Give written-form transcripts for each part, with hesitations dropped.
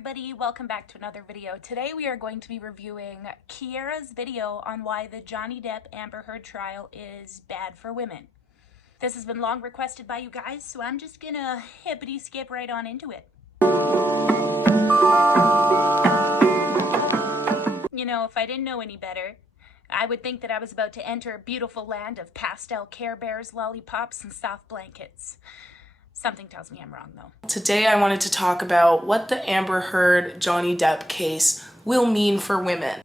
everybody, welcome back to another video. Today we are going to be reviewing Kiera's video on why the Johnny Depp Amber Heard trial is bad for women. This has been long requested by you guys, so I'm just gonna hippity skip right on into it. You know, if I didn't know any better, I would think that I was about to enter a beautiful land of pastel Care Bears, lollipops, and soft blankets. Something tells me I'm wrong, though. Today I wanted to talk about what the Amber Heard Johnny Depp case will mean for women.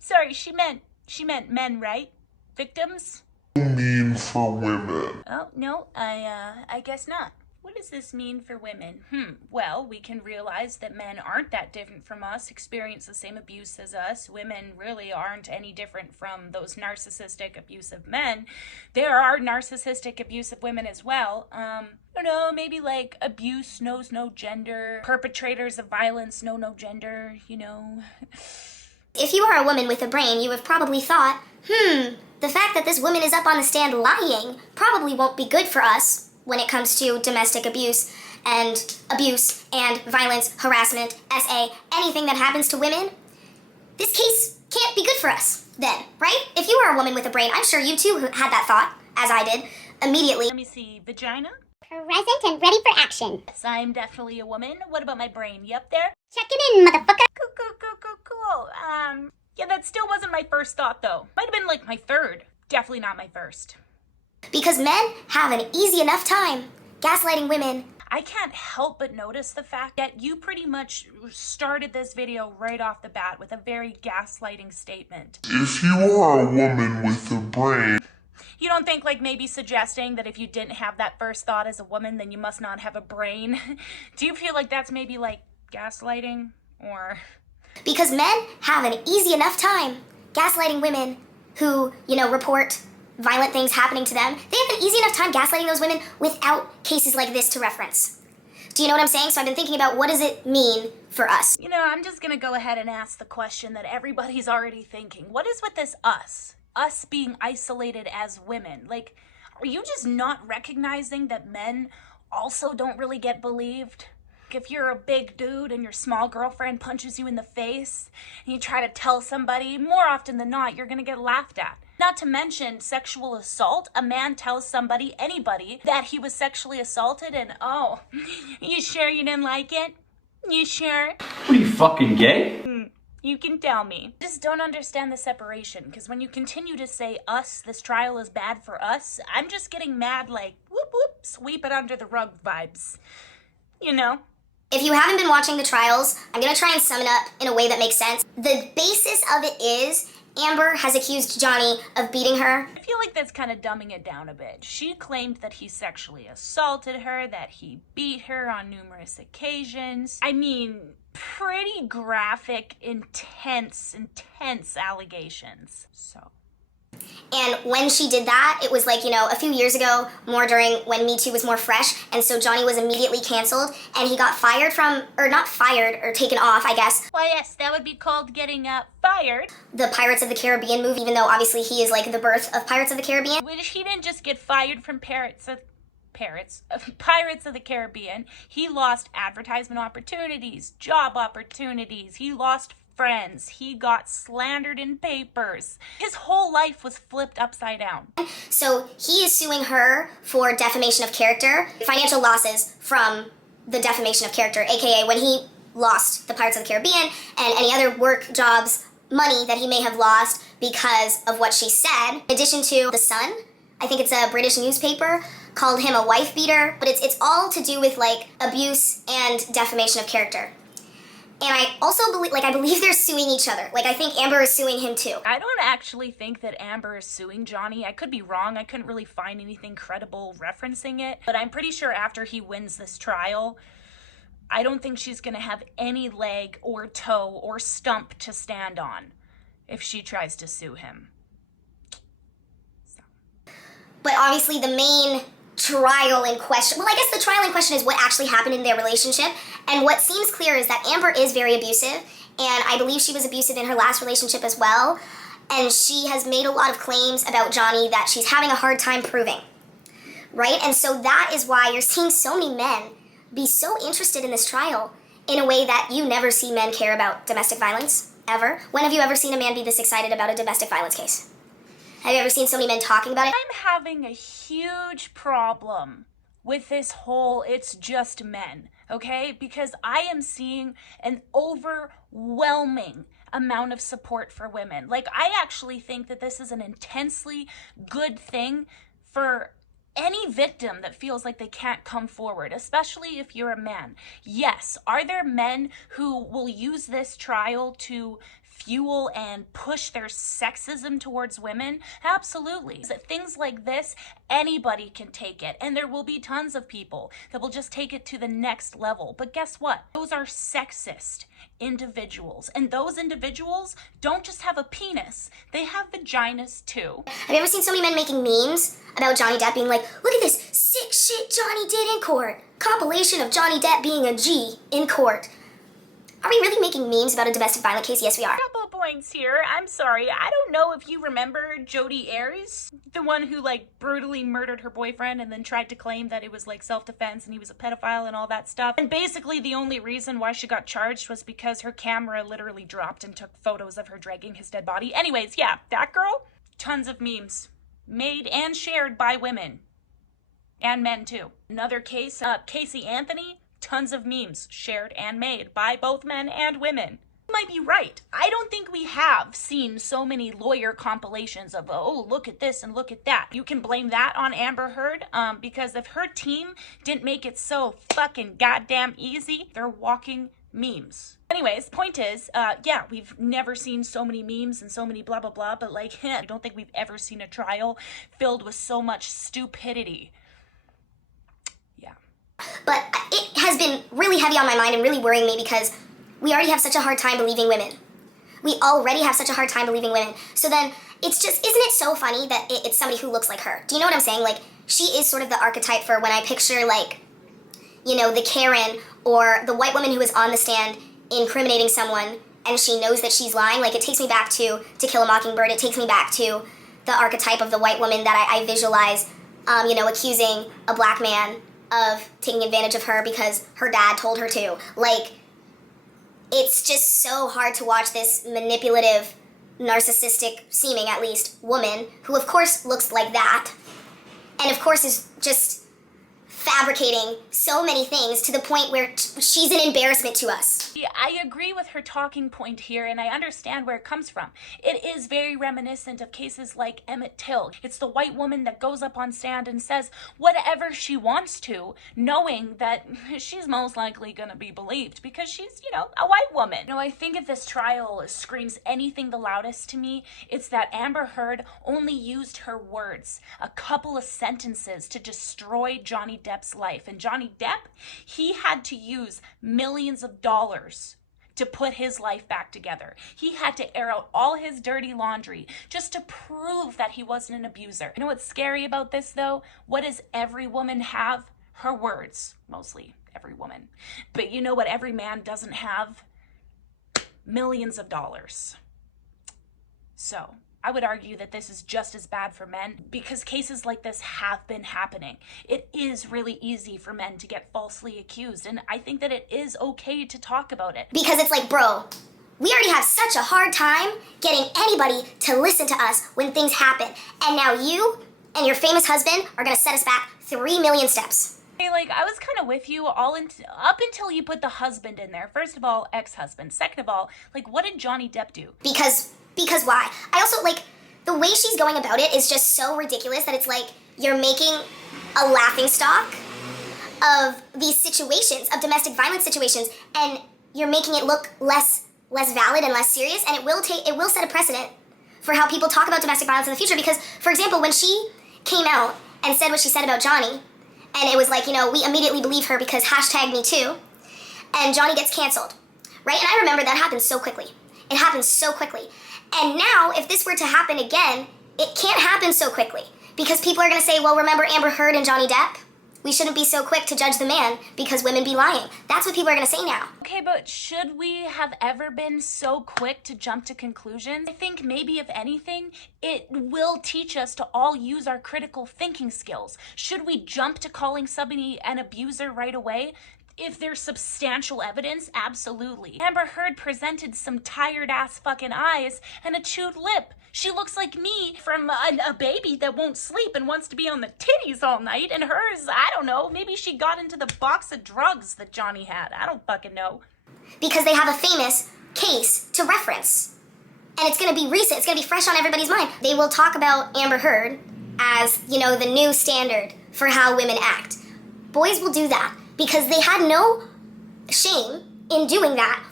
Sorry, she meant men, right? Victims? Mean for women. Oh, no, I guess not. What does this mean for women? Well, we can realize that men aren't that different from us, experience the same abuse as us. Women really aren't any different from those narcissistic, abusive men. There are narcissistic, abusive women as well. I don't know, maybe like abuse knows no gender. Perpetrators of violence know no gender, you know. If you are a woman with a brain, you have probably thought, the fact that this woman is up on the stand lying probably won't be good for us when it comes to domestic abuse and violence, harassment, SA, anything that happens to women. This case can't be good for us then, right? If you are a woman with a brain, I'm sure you too had that thought, as I did, immediately. Let me see, vagina? Present and ready for action. Yes, I'm definitely a woman. What about my brain? You up there? Check it in, motherfucker. Cool. Yeah, that still wasn't my first thought, though. Might have been like my third. Definitely not my first. Because men have an easy enough time gaslighting women. I can't help but notice the fact that you pretty much started this video right off the bat with a very gaslighting statement. If you are a woman with a brain, you don't think like maybe suggesting that if you didn't have that first thought as a woman, then you must not have a brain? Do you feel like that's maybe like gaslighting or... Because men have an easy enough time gaslighting women who, report violent things happening to them. They have an easy enough time gaslighting those women without cases like this to reference. Do you know what I'm saying? So I've been thinking about what does it mean for us? You know, I'm just gonna go ahead and ask the question that everybody's already thinking. What is with this us? Us being isolated as women? Like, are you just not recognizing that men also don't really get believed? If you're a big dude and your small girlfriend punches you in the face and you try to tell somebody, more often than not, you're gonna get laughed at. Not to mention sexual assault. A man tells somebody, anybody, that he was sexually assaulted and, oh, you sure you didn't like it? You sure? What are you, fucking gay? You can tell me. Just don't understand the separation, because when you continue to say us, this trial is bad for us, I'm just getting mad like, whoop whoop, sweep it under the rug vibes. You know? If you haven't been watching the trials, I'm going to try and sum it up in a way that makes sense. The basis of it is Amber has accused Johnny of beating her. I feel like that's kind of dumbing it down a bit. She claimed that he sexually assaulted her, that he beat her on numerous occasions. I mean, pretty graphic, intense allegations. So... And when she did that, it was like, a few years ago, more during when Me Too was more fresh, and so Johnny was immediately canceled, and he got fired from, or not fired, or taken off, I guess. Why, yes, that would be called getting, fired. The Pirates of the Caribbean movie, even though obviously he is like the birth of Pirates of the Caribbean. Which he didn't just get fired from Pirates of the Caribbean. He lost advertisement opportunities, job opportunities, he lost friends, he got slandered in papers. His whole life was flipped upside down. So he is suing her for defamation of character, financial losses from the defamation of character, aka when he lost the Pirates of the Caribbean and any other work, jobs, money that he may have lost because of what she said. In addition to The Sun, I think it's a British newspaper, called him a wife beater, but it's all to do with like abuse and defamation of character. And I also believe they're suing each other. Like, I think Amber is suing him too. I don't actually think that Amber is suing Johnny. I could be wrong. I couldn't really find anything credible referencing it. But I'm pretty sure after he wins this trial, I don't think she's gonna have any leg or toe or stump to stand on if she tries to sue him. So. But obviously the main trial in question, well, I guess the trial in question is what actually happened in their relationship. And what seems clear is that Amber is very abusive, and I believe she was abusive in her last relationship as well. And she has made a lot of claims about Johnny that she's having a hard time proving, right? And so that is why you're seeing so many men be so interested in this trial in a way that you never see men care about domestic violence, ever. When have you ever seen a man be this excited about a domestic violence case? Have you ever seen so many men talking about it? I'm having a huge problem with this whole it's just men, okay? Because I am seeing an overwhelming amount of support for women. Like, I actually think that this is an intensely good thing for any victim that feels like they can't come forward, especially if you're a man. Yes, are there men who will use this trial to fuel and push their sexism towards women? Absolutely. Things like this, anybody can take it, and there will be tons of people that will just take it to the next level. But guess what? Those are sexist individuals, and those individuals don't just have a penis, they have vaginas too. Have you ever seen so many men making memes about Johnny Depp being like, look at this sick shit Johnny did in court? Compilation of Johnny Depp being a G in court. Are we really making memes about a domestic violence case? Yes, we are. Couple points here. I'm sorry. I don't know if you remember Jodi Arias, the one who brutally murdered her boyfriend and then tried to claim that it was self-defense and he was a pedophile and all that stuff. And basically the only reason why she got charged was because her camera literally dropped and took photos of her dragging his dead body. Anyways, yeah, that girl, tons of memes made and shared by women and men too. Another case, Casey Anthony, tons of memes shared and made by both men and women. You might be right. I don't think we have seen so many lawyer compilations of, oh, look at this and look at that. You can blame that on Amber Heard, because if her team didn't make it so fucking goddamn easy, they're walking memes. Anyways, point is, yeah, we've never seen so many memes and so many blah, blah, blah, but I don't think we've ever seen a trial filled with so much stupidity. But it has been really heavy on my mind and really worrying me because we already have such a hard time believing women. We already have such a hard time believing women. So then, it's just, isn't it so funny that it's somebody who looks like her? Do you know what I'm saying? She is sort of the archetype for when I picture, the Karen or the white woman who is on the stand incriminating someone and she knows that she's lying. It takes me back to Kill a Mockingbird. It takes me back to the archetype of the white woman that I visualize, accusing a black man of taking advantage of her because her dad told her to. It's just so hard to watch this manipulative, narcissistic, seeming at least, woman who of course looks like that, and of course is just fabricating so many things to the point where she's an embarrassment to us. Yeah, I agree with her talking point here, and I understand where it comes from. It is very reminiscent of cases like Emmett Till. It's the white woman that goes up on stand and says whatever she wants to, knowing that she's most likely going to be believed because she's, a white woman. I think if this trial screams anything the loudest to me, it's that Amber Heard only used her words, a couple of sentences, to destroy Johnny Depp's life. And Johnny Depp, he had to use millions of dollars to put his life back together. He had to air out all his dirty laundry just to prove that he wasn't an abuser. You know what's scary about this though? What does every woman have? Her words, mostly every woman. But you know what every man doesn't have? Millions of dollars. So I would argue that this is just as bad for men because cases like this have been happening. It is really easy for men to get falsely accused, and I think that it is okay to talk about it. Because it's bro, we already have such a hard time getting anybody to listen to us when things happen. And now you and your famous husband are gonna set us back 3 million steps. Hey, I was kind of with you up until you put the husband in there. First of all, ex-husband. Second of all, what did Johnny Depp do? Because why? I also, the way she's going about it is just so ridiculous that it's you're making a laughingstock of these situations, of domestic violence situations, and you're making it look less valid and less serious, and it will set a precedent for how people talk about domestic violence in the future. Because, for example, when she came out and said what she said about Johnny, and it was we immediately believe her because #MeToo, and Johnny gets canceled, right? And I remember that happened so quickly. It happened so quickly. And now, if this were to happen again, it can't happen so quickly. Because people are going to say, well, remember Amber Heard and Johnny Depp? We shouldn't be so quick to judge the man because women be lying. That's what people are going to say now. Okay, but should we have ever been so quick to jump to conclusions? I think maybe, if anything, it will teach us to all use our critical thinking skills. Should we jump to calling somebody an abuser right away? If there's substantial evidence, absolutely. Amber Heard presented some tired ass fucking eyes and a chewed lip. She looks like me from a baby that won't sleep and wants to be on the titties all night, and hers, I don't know, maybe she got into the box of drugs that Johnny had. I don't fucking know. Because they have a famous case to reference. And it's going to be recent, it's going to be fresh on everybody's mind. They will talk about Amber Heard as, you know, the new standard for how women act. Boys will do that because they had no shame in doing that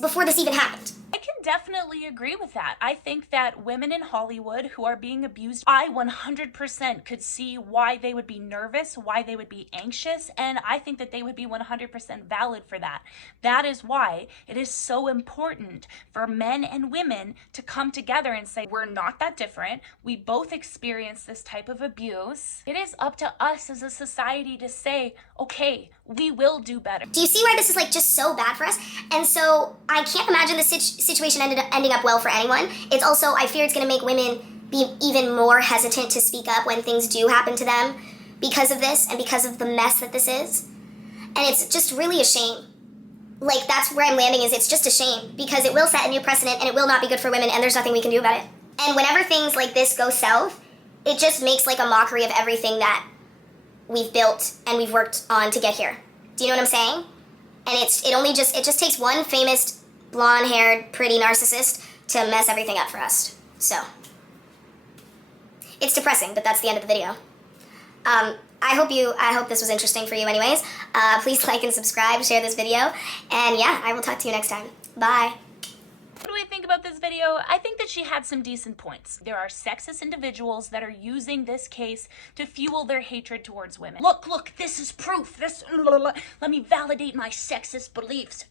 before this even happened. I can definitely agree with that. I think that women in Hollywood who are being abused, I 100% could see why they would be nervous, why they would be anxious, and I think that they would be 100% valid for that. That is why it is so important for men and women to come together and say, we're not that different. We both experience this type of abuse. It is up to us as a society to say, okay, we will do better. Do you see why this is like just so bad for us? And so I can't imagine this situation ending up well for anyone. It's also, I fear it's going to make women be even more hesitant to speak up when things do happen to them because of this and because of the mess that this is. And it's just really a shame. Like, that's where I'm landing, is it's just a shame because it will set a new precedent and it will not be good for women and there's nothing we can do about it. And whenever things like this go south, it just makes like a mockery of everything that we've built and we've worked on to get here. Do you know what I'm saying? And it just takes one famous blonde-haired pretty narcissist to mess everything up for us. So it's depressing, but that's the end of the video. I hope this was interesting for you anyways. Please like and subscribe, share this video, and yeah, I will talk to you next time. Bye. What do I think about this video? I think that she had some decent points. There are sexist individuals that are using this case to fuel their hatred towards women. Look, this is proof. Let me validate my sexist beliefs.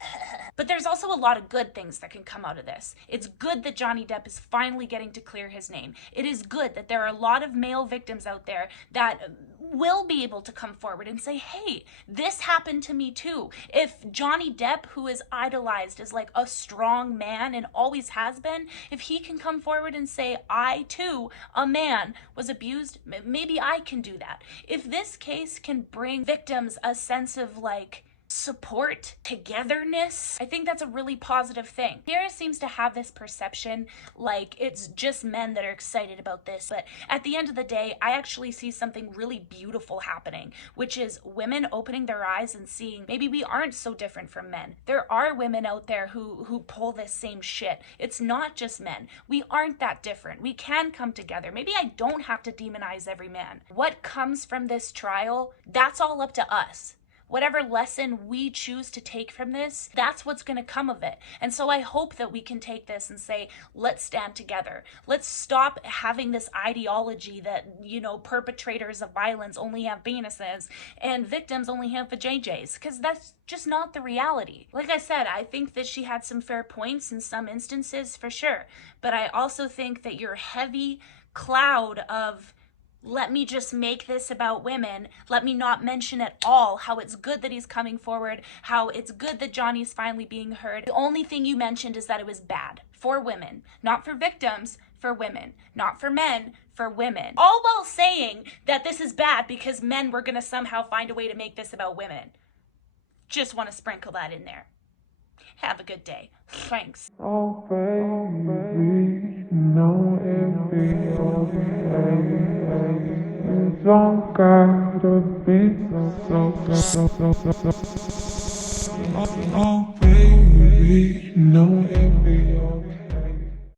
But there's also a lot of good things that can come out of this. It's good that Johnny Depp is finally getting to clear his name. It is good that there are a lot of male victims out there that will be able to come forward and say, hey, this happened to me too. If Johnny Depp, who is idolized as like a strong man and always has been, if he can come forward and say, I too, a man, was abused, maybe I can do that. If this case can bring victims a sense of like support, togetherness, I think that's a really positive thing. Here seems to have this perception like it's just men that are excited about this, but at the end of the day, I actually see something really beautiful happening, which is women opening their eyes and seeing maybe we aren't so different from men. There are women out there who pull this same shit. It's not just men. We aren't that different. We can come together. Maybe I don't have to demonize every man. What comes from this trial, that's all up to us. Whatever lesson we choose to take from this, that's what's going to come of it. And so I hope that we can take this and say, let's stand together. Let's stop having this ideology that, you know, perpetrators of violence only have penises and victims only have vajayjays, because that's just not the reality. Like I said, I think that she had some fair points in some instances for sure. But I also think that your heavy cloud of let me just make this about women, let me not mention at all how it's good that he's coming forward, how it's good that Johnny's finally being heard. The only thing you mentioned is that it was bad for women, not for victims, for women, not for men, for women. All while saying that this is bad because men were gonna somehow find a way to make this about women. Just want to sprinkle that in there. Have a good day. Thanks. Oh baby, no it don't gotta be so. Oh baby, no it